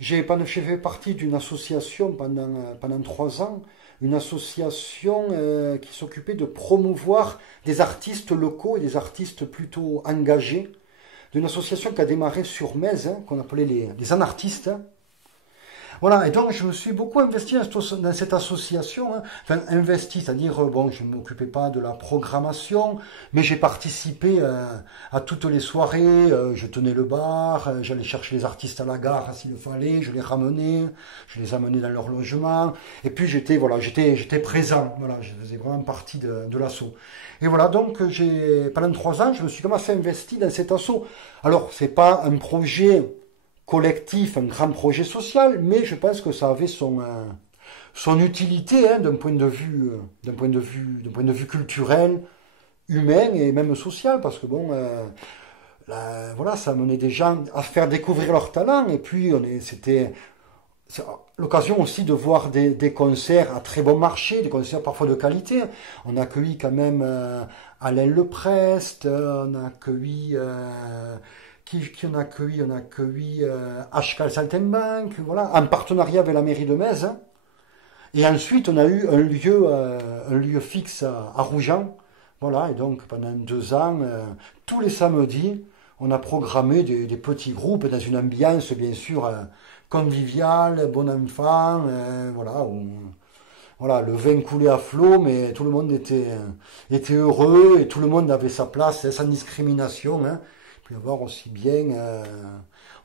J'ai fait partie d'une association pendant 3 ans, une association qui s'occupait de promouvoir des artistes locaux et des artistes plutôt engagés, d'une association qui a démarré sur Metz, hein, qu'on appelait les anartistes. Voilà, et donc je me suis beaucoup investi dans cette association, hein. Enfin investi, c'est-à-dire, bon, je ne m'occupais pas de la programmation, mais j'ai participé à toutes les soirées, je tenais le bar, j'allais chercher les artistes à la gare s'il le fallait, je les ramenais, je les amenais dans leur logement, et puis j'étais présent, voilà, je faisais vraiment partie de l'asso. Et voilà, donc pendant 3 ans, je me suis commencé à investir dans cet asso. Alors, c'est pas un projet collectif, un grand projet social, mais je pense que ça avait son utilité, hein, d'un point de vue culturel, humain et même social, parce que bon, voilà, ça menait des gens à faire découvrir leur talent, et puis c'était l'occasion aussi de voir des concerts à très bon marché, des concerts parfois de qualité. On a accueilli quand même Alain Leprest, on a accueilli qui on a accueilli? On a accueilli HK Saltimbanque, voilà, en partenariat avec la mairie de Metz, hein. Et ensuite, on a eu un lieu fixe à Rougen. Voilà, et donc pendant 2 ans, tous les samedis, on a programmé des petits groupes dans une ambiance, bien sûr, conviviale, bon enfant, voilà, voilà, le vin coulait à flot, mais tout le monde était heureux et tout le monde avait sa place, hein, sans discrimination, hein. Puis avoir aussi bien,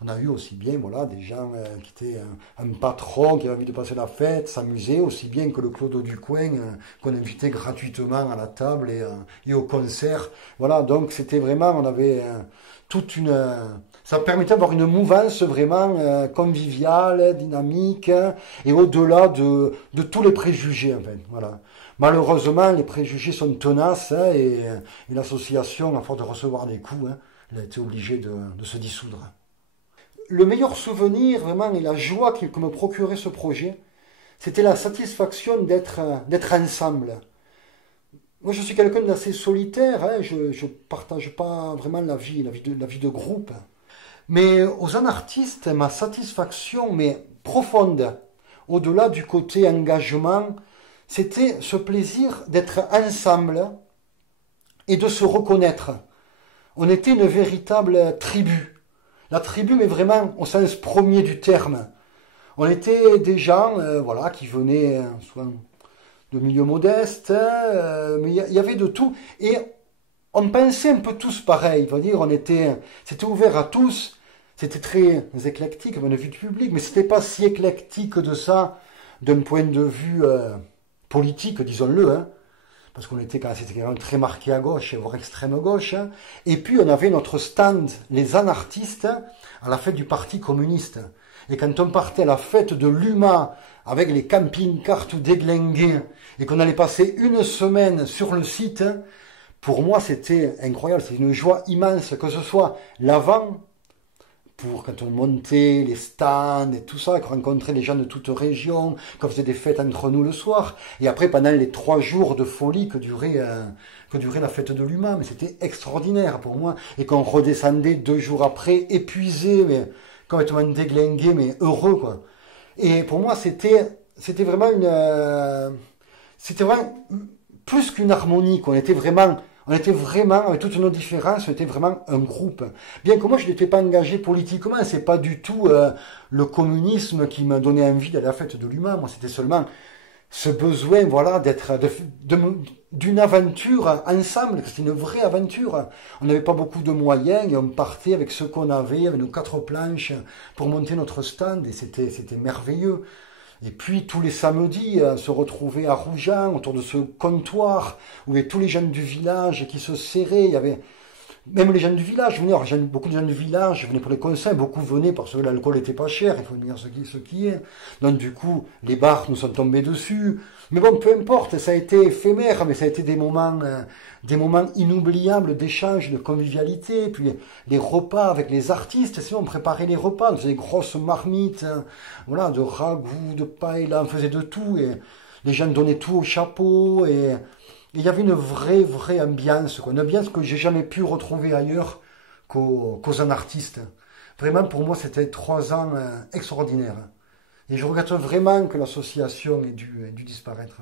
on a eu aussi bien, voilà, des gens qui étaient un patron qui avait envie de passer la fête, s'amuser, aussi bien que le Clodo du coin qu'on invitait gratuitement à la table et au concert. Voilà, donc c'était vraiment, on avait toute une, ça permettait d'avoir une mouvance vraiment conviviale, dynamique, hein, et au-delà de tous les préjugés, en fait. Voilà. Malheureusement, les préjugés sont tenaces, hein, et l'association, à force de recevoir des coups, hein, elle a été obligée de se dissoudre. Le meilleur souvenir, vraiment, et la joie que me procurait ce projet, c'était la satisfaction d'être ensemble. Moi, je suis quelqu'un d'assez solitaire, hein, je ne partage pas vraiment la vie de groupe. Mais aux anartistes, ma satisfaction, mais profonde, au-delà du côté engagement, c'était ce plaisir d'être ensemble et de se reconnaître. On était une véritable tribu. La tribu, mais vraiment au sens premier du terme. On était des gens, voilà, qui venaient soit de milieux modestes, mais il y avait de tout. Et on pensait un peu tous pareil. C'était ouvert à tous. C'était très éclectique, on a vu du public, mais c'était pas si éclectique de ça, d'un point de vue politique, disons-le, hein. Parce c'était quand même très marqué à gauche, voire extrême gauche, hein. Et puis on avait notre stand, les anartistes, à la fête du Parti communiste. Et quand on partait à la fête de l'UMA, avec les camping-cars tout déglingués, et qu'on allait passer une semaine sur le site, pour moi c'était incroyable, c'était une joie immense, que ce soit l'avant, quand on montait les stands et tout ça, qu'on rencontrait les gens de toute région, qu'on faisait des fêtes entre nous le soir, et après pendant les 3 jours de folie que durait la fête de l'UMA, mais c'était extraordinaire pour moi, et qu'on redescendait 2 jours après, épuisé, mais complètement déglingué, mais heureux, quoi. Et pour moi, c'était vraiment c'était vraiment plus qu'une harmonie, quoi. On était vraiment, avec toutes nos différences, on était vraiment un groupe. Bien que moi, je n'étais pas engagé politiquement, c'est pas du tout le communisme qui m'a donné envie d'aller à la fête de l'UMA. Moi, c'était seulement ce besoin, voilà, d'une aventure ensemble. C'était une vraie aventure. On n'avait pas beaucoup de moyens et on partait avec ce qu'on avait, avec nos 4 planches, pour monter notre stand, et c'était merveilleux. Et puis tous les samedis, on se retrouvait à Rougen, autour de ce comptoir, où il y avait tous les gens du village qui se serraient. Il y avait même les gens du village venaient, alors, beaucoup de gens du village venaient pour les concerts, beaucoup venaient parce que l'alcool était pas cher, il faut dire ce qui est. Donc du coup, les bars nous sont tombés dessus. Mais bon, peu importe, ça a été éphémère, mais ça a été des moments inoubliables d'échange, de convivialité. Puis les repas avec les artistes, sinon on préparait les repas, on faisait des grosses marmites, voilà, de ragoût, de paella, on faisait de tout, et les gens donnaient tout au chapeau, et il y avait une vraie ambiance, quoi. Une ambiance que j'ai jamais pu retrouver ailleurs qu'aux anartistes. Vraiment, pour moi, c'était 3 ans extraordinaires. Et je regrette vraiment que l'association ait dû disparaître.